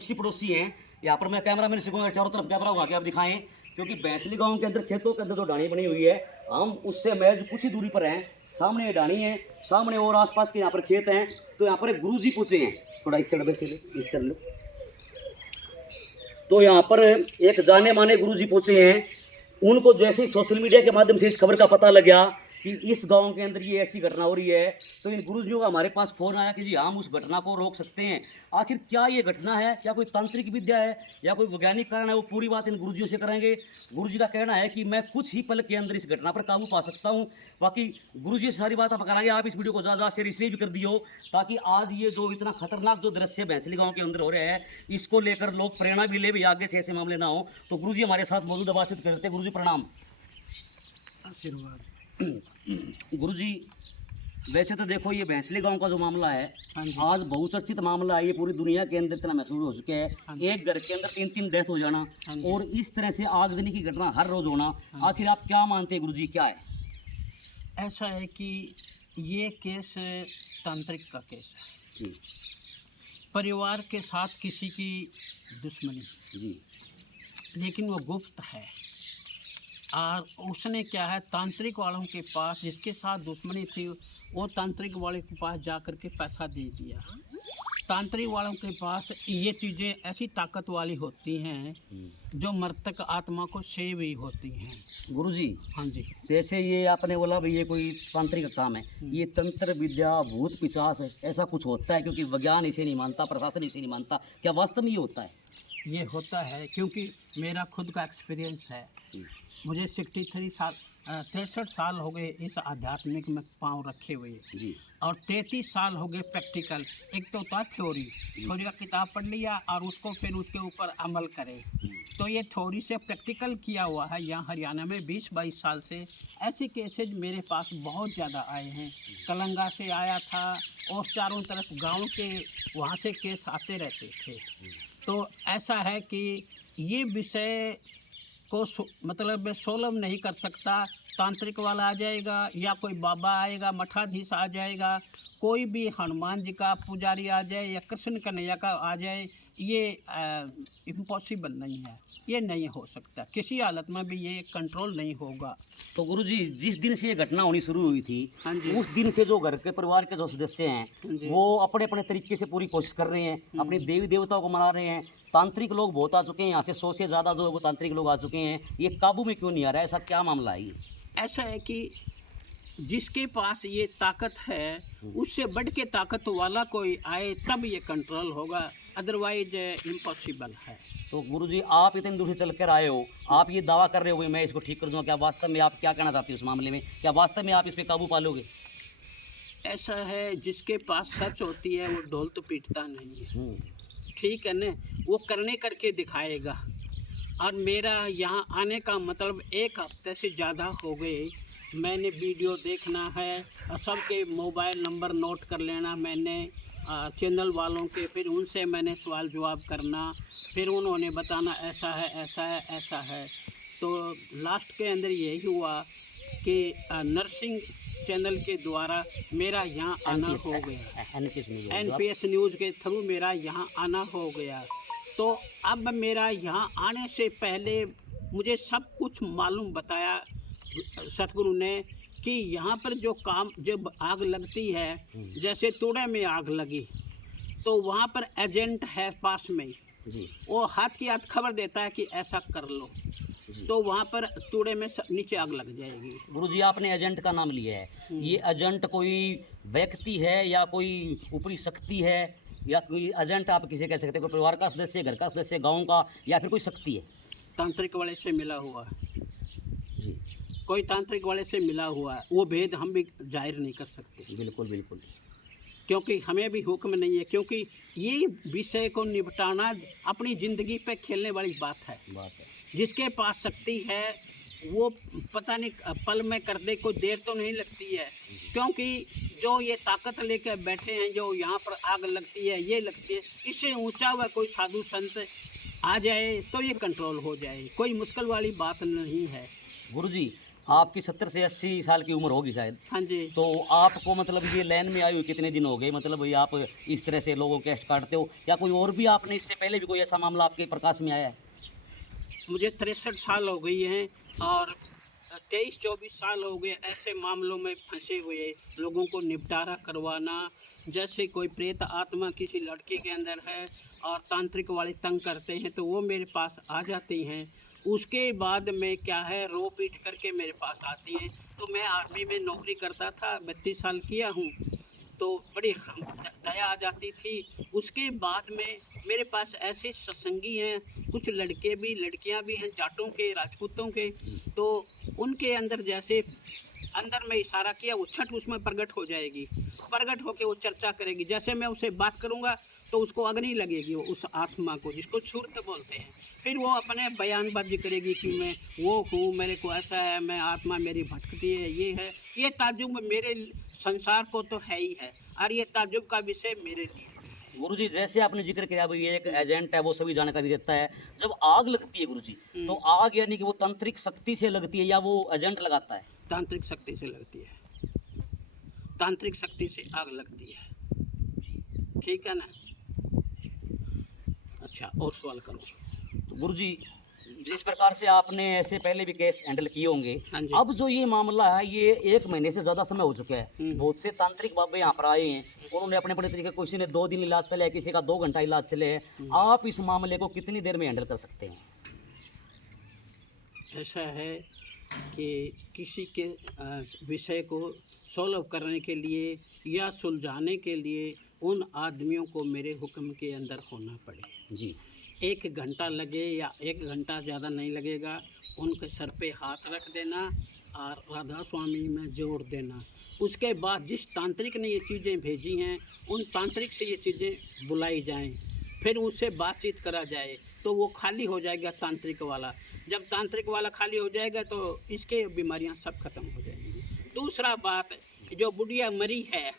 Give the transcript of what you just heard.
इसकी पड़ोसी हैं। यहाँ पर मैं कैमरा मैन सिखाऊंगा, चारों तरफ कैमरा हुआ के आप दिखाएं, क्योंकि भैंसली गांव के अंदर खेतों के अंदर जो डाणी बनी हुई है, हम उससे महज कुछ ही दूरी पर हैं। सामने ये डाणी है, सामने और आसपास के यहाँ पर खेत हैं। तो यहाँ पर एक गुरुजी पूछे हैं, थोड़ा इस साइड से इस साइड लो। तो यहाँ पर एक जाने माने गुरुजी पूछे हैं। उनको जैसे ही सोशल मीडिया के माध्यम से इस खबर का पता लग गया कि इस गांव के अंदर ये ऐसी घटना हो रही है, तो इन गुरुजियों का हमारे पास फोन आया कि जी हम उस घटना को रोक सकते हैं। आखिर क्या ये घटना है, क्या कोई तांत्रिक विद्या है या कोई वैज्ञानिक कारण है, वो पूरी बात इन गुरुजियों से करेंगे। गुरुजी का कहना है कि मैं कुछ ही पल के अंदर इस घटना पर काबू पा सकता हूँ। बाकी गुरुजी से सारी बात आप कराएंगे। आप इस वीडियो को ज़्यादा शेयर इसलिए भी कर दियो ताकि आज ये जो इतना खतरनाक जो दृश्य भैंसली गाँव के अंदर हो रहे हैं, इसको लेकर लोग प्रेरणा भी ले भी आगे से ऐसे मामले ना हो। तो गुरुजी हमारे साथ मौजूद है, बातचीत करते हैं। गुरुजी प्रणाम। आशीर्वाद। गुरुजी, वैसे तो देखो ये भैंसली गांव का जो मामला है, आज बहुचर्चित मामला है। ये पूरी दुनिया के अंदर इतना महसूस हो चुके हैं। एक घर के अंदर 3-3 डेथ हो जाना और इस तरह से आगजनी की घटना हर रोज होना, आखिर आप क्या मानते हैं गुरुजी, क्या है? ऐसा है कि ये केस तांत्रिक का केस है जी परिवार के साथ किसी की दुश्मनी, जी लेकिन वो गुप्त है। और उसने क्या है, तांत्रिक वालों के पास जिसके साथ दुश्मनी थी, वो तांत्रिक वाले के पास जा कर के पैसा दे दिया। तांत्रिक वालों के पास ये चीज़ें ऐसी ताकत वाली होती हैं जो मृतक आत्मा को सेव ही होती हैं। गुरुजी, हाँ जी। जैसे ये आपने बोला भाई ये कोई तांत्रिक काम है, ये तंत्र विद्या, भूत पिशाच है, ऐसा कुछ होता है? क्योंकि विज्ञान इसे नहीं मानता, प्रशासन इसे नहीं मानता, क्या वास्तव में ये होता है? ये होता है क्योंकि मेरा खुद का एक्सपीरियंस है। मुझे 63 साल हो गए इस आध्यात्मिक में पांव रखे हुए जी और 33 साल हो गए प्रैक्टिकल। एक तो था थ्योरी का किताब पढ़ लिया और उसको फिर उसके ऊपर अमल करे। तो ये थ्योरी से प्रैक्टिकल किया हुआ है। यहाँ हरियाणा में 20-22 साल से ऐसे केसेज मेरे पास बहुत ज़्यादा आए हैं। कलंगा से आया था और चारों तरफ गांव के वहाँ से केस आते रहते थे। तो ऐसा है कि ये विषय को मतलब सोलव नहीं कर सकता। तांत्रिक वाला आ जाएगा या कोई बाबा आएगा, मठाधीश आ जाएगा, कोई भी हनुमान जी का पुजारी आ जाए या कृष्ण कन्हैया का आ जाए, ये इम्पॉसिबल नहीं है। ये नहीं हो सकता, किसी हालत में भी ये कंट्रोल नहीं होगा। तो गुरुजी, जिस दिन से ये घटना होनी शुरू हुई थी, हाँ जी। उस दिन से जो घर के परिवार के जो सदस्य हाँ हैं, जी। वो अपने अपने तरीके से पूरी कोशिश कर रहे हैं, अपने देवी देवताओं को मना रहे हैं। तांत्रिक लोग बहुत आ चुके हैं, यहाँ से 100 से ज़्यादा जो है वो तांत्रिक लोग आ चुके हैं। ये काबू में क्यों नहीं आ रहा है? ऐसा क्या मामला है ये? ऐसा है कि जिसके पास ये ताकत है, उससे बढ़ के ताकत वाला कोई आए तब ये कंट्रोल होगा, अदरवाइज इम्पॉसिबल है। तो गुरुजी, आप इतनी दूर से चल कर आए हो, आप ये दावा कर रहे हो कि मैं इसको ठीक कर दूंगा, क्या वास्तव में आप क्या कहना चाहते हो उस मामले में? क्या वास्तव में आप इस पर काबू पालोगे? ऐसा है, जिसके पास सच होती है वो ढोल तो पीटता नहीं है, ठीक है ना, वो करने करके दिखाएगा। और मेरा यहाँ आने का मतलब 1 हफ्ते से ज़्यादा हो गए। मैंने वीडियो देखना है और सबके मोबाइल नंबर नोट कर लेना मैंने, चैनल वालों के, फिर उनसे मैंने सवाल जवाब करना, फिर उन्होंने बताना ऐसा है ऐसा है ऐसा है। तो लास्ट के अंदर यही हुआ कि नर्सिंग चैनल के द्वारा मेरा यहाँ आना हो गया, NPS न्यूज़ के थ्रू मेरा यहाँ आना हो गया। तो अब मेरा यहाँ आने से पहले मुझे सब कुछ मालूम बताया सतगुरु ने कि यहाँ पर जो काम, जब आग लगती है, जैसे तूड़े में आग लगी तो वहाँ पर एजेंट है पास में जी, वो हाथ की हाथ खबर देता है कि ऐसा कर लो, तो वहाँ पर तूड़े में नीचे आग लग जाएगी। गुरुजी, आपने एजेंट का नाम लिया है, ये एजेंट कोई व्यक्ति है या कोई ऊपरी शक्ति है, या कोई एजेंट आप किसे कह सकते हैं? कोई परिवार का सदस्य, घर का सदस्य, गांव का, या फिर कोई शक्ति है? तांत्रिक वाले से मिला हुआ है, जी, कोई तांत्रिक वाले से मिला हुआ है। वो भेद हम भी जाहिर नहीं कर सकते, बिल्कुल बिल्कुल, क्योंकि हमें भी हुक्म नहीं है, क्योंकि ये विषय को निपटाना अपनी ज़िंदगी पे खेलने वाली बात है। जिसके पास शक्ति है वो पता नहीं पल में कर दे, कोई देर तो नहीं लगती है। क्योंकि जो ये ताकत लेकर बैठे हैं, जो यहाँ पर आग लगती है, ये लगती है, इससे ऊंचा हुआ कोई साधु संत आ जाए तो ये कंट्रोल हो जाए, कोई मुश्किल वाली बात नहीं है। गुरुजी, आपकी 70 से 80 साल की उम्र होगी शायद। हाँ जी। तो आपको मतलब ये लाइन में आए हुए कितने दिन हो गए, मतलब ये आप इस तरह से लोगों के टेस्ट काटते हो, या कोई और भी आपने इससे पहले भी कोई ऐसा मामला आपके प्रकाश में आया है? मुझे 63 साल हो गई हैं और 23-24 साल हो गए ऐसे मामलों में फंसे हुए, लोगों को निपटारा करवाना। जैसे कोई प्रेत आत्मा किसी लड़के के अंदर है और तांत्रिक वाले तंग करते हैं तो वो मेरे पास आ जाती हैं। उसके बाद में क्या है, रो पीट करके मेरे पास आती हैं। तो मैं आर्मी में नौकरी करता था, 32 साल किया हूँ, तो बड़ी दया आ जाती थी। उसके बाद में मेरे पास ऐसे सत्संगी हैं, कुछ लड़के भी लड़कियां भी हैं, जाटों के, राजपूतों के, तो उनके अंदर जैसे अंदर में इशारा किया वो छठ उसमें प्रकट हो जाएगी, प्रकट होकर वो चर्चा करेगी। जैसे मैं उसे बात करूँगा तो उसको अग्नि लगेगी, वो उस आत्मा को, जिसको छूर्त बोलते हैं। फिर वो अपने बयानबाजी करेगी कि मैं वो हूँ, मेरे को ऐसा है, मैं आत्मा मेरी भटकती है, ये है। ये ताज्जुब मेरे संसार को तो है ही है, और ये ताज्जुब का विषय मेरे लिए। गुरुजी जैसे आपने जिक्र किया भाई ये एक एजेंट है, वो सभी जानकारी देता है। जब आग लगती है गुरुजी, तो आग यानी कि वो तांत्रिक शक्ति से लगती है या वो एजेंट लगाता है? तांत्रिक शक्ति से लगती है, तांत्रिक शक्ति से आग लगती है, ठीक है ना। अच्छा, और सवाल करो। तो गुरुजी जिस प्रकार से आपने ऐसे पहले भी केस हैंडल किए होंगे, हाँ जी। अब जो ये मामला है ये 1 महीने से ज़्यादा समय हो चुका है। बहुत से तांत्रिक बाबे यहाँ पर आए हैं, उन्होंने अपने अपने तरीके, किसी ने 2 दिन इलाज चले, किसी का 2 घंटा इलाज चले है। आप इस मामले को कितनी देर में हैंडल कर सकते हैं? ऐसा है कि किसी के विषय को सॉल्व करने के लिए या सुलझाने के लिए उन आदमियों को मेरे हुक्म के अंदर होना पड़े। जी। 1 घंटा लगे या 1 घंटा ज़्यादा नहीं लगेगा, उनके सर पे हाथ रख देना और राधा स्वामी में जोड़ देना। उसके बाद जिस तांत्रिक ने ये चीज़ें भेजी हैं, उन तांत्रिक से ये चीज़ें बुलाई जाएं, फिर उससे बातचीत करा जाए, तो वो खाली हो जाएगा तांत्रिक वाला। जब तांत्रिक वाला खाली हो जाएगा तो इसके बीमारियां सब खत्म हो जाएंगी। दूसरा बात, जो बुढ़िया मरी है